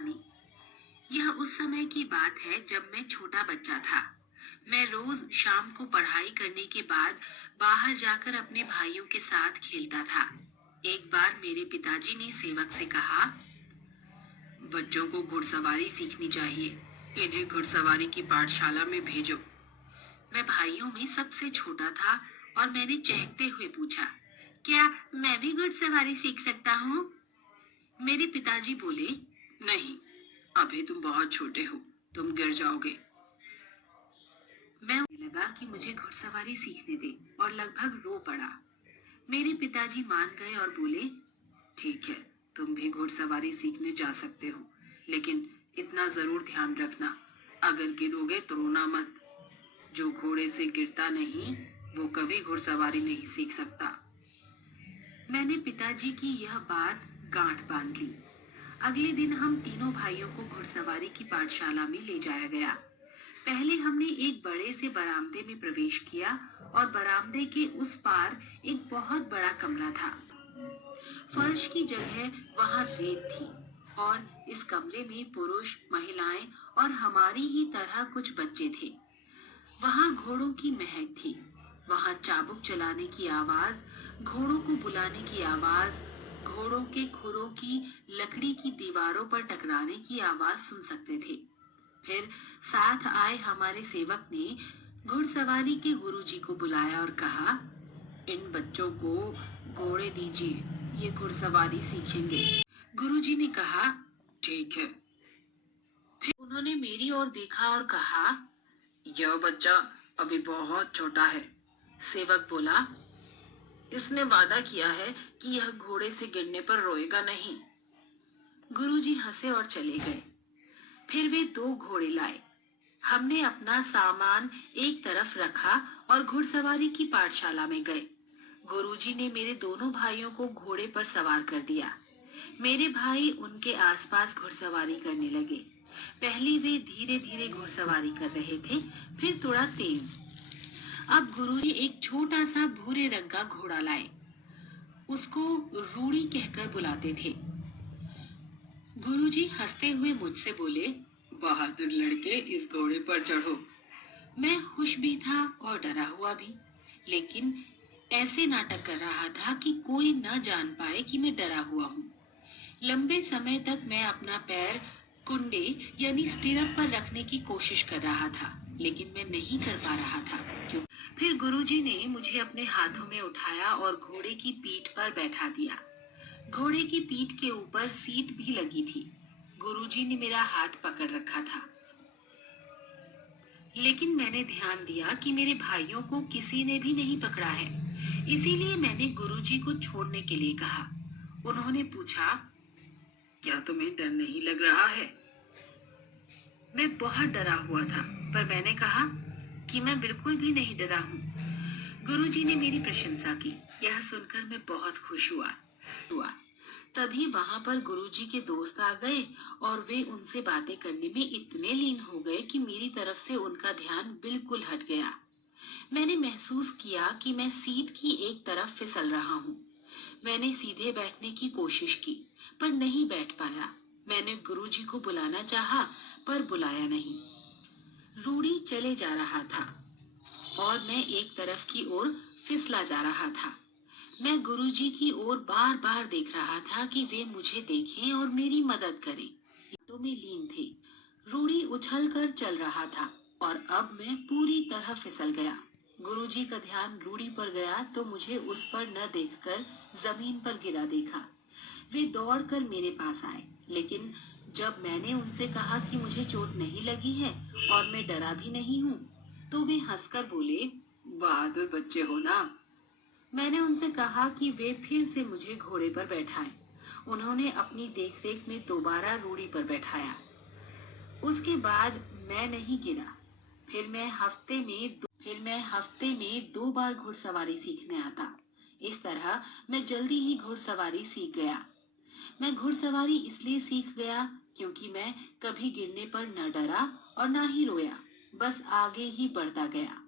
कहानी। यह उस समय की बात है जब मैं छोटा बच्चा था। मैं रोज शाम को पढ़ाई करने के बाद बाहर जाकर अपने भाइयों के साथ खेलता था। एक बार मेरे पिताजी ने सेवक से कहा, बच्चों को घुड़सवारी सीखनी चाहिए, इन्हें घुड़सवारी की पाठशाला में भेजो। मैं भाइयों में सबसे छोटा था और मैंने चहकते हुए पूछा, क्या मैं भी घुड़सवारी सीख सकता हूँ? मेरे पिताजी बोले, नहीं, अभी तुम बहुत छोटे हो, तुम गिर जाओगे। मैं लगा कि मुझे घुड़सवारी सीखने दे और लगभग रो पड़ा। मेरे पिताजी मान गए और बोले, ठीक है, तुम भी घुड़सवारी सीखने जा सकते हो, लेकिन इतना जरूर ध्यान रखना, अगर गिरोगे तो रोना मत। जो घोड़े से गिरता नहीं वो कभी घुड़सवारी नहीं सीख सकता। मैंने पिताजी की यह बात गांठ बांध ली। अगले दिन हम तीनों भाइयों को घुड़सवारी की पाठशाला में ले जाया गया। पहले हमने एक बड़े से बरामदे में प्रवेश किया और बरामदे के उस पार एक बहुत बड़ा कमरा था। फर्श की जगह वहां रेत थी और इस कमरे में पुरुष, महिलाएं और हमारी ही तरह कुछ बच्चे थे। वहां घोड़ों की महक थी। वहां चाबुक चलाने की आवाज, घोड़ों को बुलाने की आवाज, घोड़ों के खुरों की लकड़ी की दीवारों पर टकराने की आवाज सुन सकते थे। फिर साथ आए हमारे सेवक ने घुड़सवारी के गुरुजी को बुलाया और कहा, इन बच्चों को घोड़े दीजिए, ये घुड़सवारी सीखेंगे। गुरुजी ने कहा, ठीक है। फिर उन्होंने मेरी ओर देखा और कहा, यह बच्चा अभी बहुत छोटा है। सेवक बोला, इसने वादा किया है कि यह घोड़े से गिरने पर रोएगा नहीं। गुरुजी हंसे और चले गए। फिर वे 2 घोड़े लाए। हमने अपना सामान एक तरफ रखा और घुड़सवारी की पाठशाला में गए। गुरुजी ने मेरे दोनों भाइयों को घोड़े पर सवार कर दिया। मेरे भाई उनके आसपास घुड़सवारी करने लगे। पहले वे धीरे धीरे घुड़सवारी कर रहे थे, फिर थोड़ा तेज। अब गुरुजी एक छोटा सा भूरे रंग का घोड़ा लाए। उसको रूड़ी कहकर बुलाते थे। गुरुजी हंसते हुए मुझसे बोले, बहादुर लड़के, इस घोड़े पर चढ़ो। मैं खुश भी था और डरा हुआ भी, लेकिन ऐसे नाटक कर रहा था कि कोई न जान पाए कि मैं डरा हुआ हूँ। लंबे समय तक मैं अपना पैर कुंडे यानी स्टिरअप पर रखने की कोशिश कर रहा था, लेकिन मैं नहीं कर पा रहा था। क्यों? फिर गुरुजी ने मुझे अपने हाथों में उठाया और घोड़े की पीठ पर बैठा दिया। घोड़े की पीठ के ऊपर सीट भी लगी थी। गुरुजी ने मेरा हाथ पकड़ रखा था, लेकिन मैंने ध्यान दिया कि मेरे भाइयों को किसी ने भी नहीं पकड़ा है। इसीलिए मैंने गुरुजी को छोड़ने के लिए कहा। उन्होंने पूछा, क्या तुम्हें डर नहीं लग रहा है? मैं बहुत डरा हुआ था, पर मैंने कहा कि मैं बिल्कुल भी नहीं डरा हूँ। गुरुजी ने मेरी प्रशंसा की। यह सुनकर मैं बहुत खुश हुआ। तभी वहां पर गुरुजी के दोस्त आ गए और वे उनसे बातें करने में इतने लीन हो गए कि मेरी तरफ से उनका ध्यान बिल्कुल हट गया। मैंने महसूस किया कि मैं सीट की एक तरफ फिसल रहा हूँ। मैंने सीधे बैठने की कोशिश की, पर नहीं बैठ पाया। मैंने गुरुजी को बुलाना चाहा, पर बुलाया नहीं। रूड़ी चले जा रहा था और मैं एक तरफ की ओर फिसला जा रहा था। मैं गुरुजी की ओर बार बार देख रहा था कि वे मुझे देखें और मेरी मदद करें। तो मैं लीन थे। रूड़ी उछलकर चल रहा था और अब मैं पूरी तरह फिसल गया। गुरुजी का ध्यान रूड़ी पर गया तो मुझे उस पर न देखकर जमीन पर गिरा देखा। वे दौड़कर मेरे पास आए, लेकिन जब मैंने उनसे कहा कि मुझे चोट नहीं लगी है और मैं डरा भी नहीं हूँ, तो वे हंसकर बोले, बहादुर बच्चे हो ना। मैंने उनसे कहा कि वे फिर से मुझे घोड़े पर बैठाएं। उन्होंने अपनी देखरेख में दोबारा रूड़ी पर बैठाया। उसके बाद मैं नहीं गिरा। फिर मैं हफ्ते में 2 बार घुड़सवारी सीखने आता। इस तरह मैं जल्दी ही घुड़सवारी सीख गया। मैं घुड़सवारी इसलिए सीख गया क्योंकि मैं कभी गिरने पर न डरा और न ही रोया, बस आगे ही बढ़ता गया।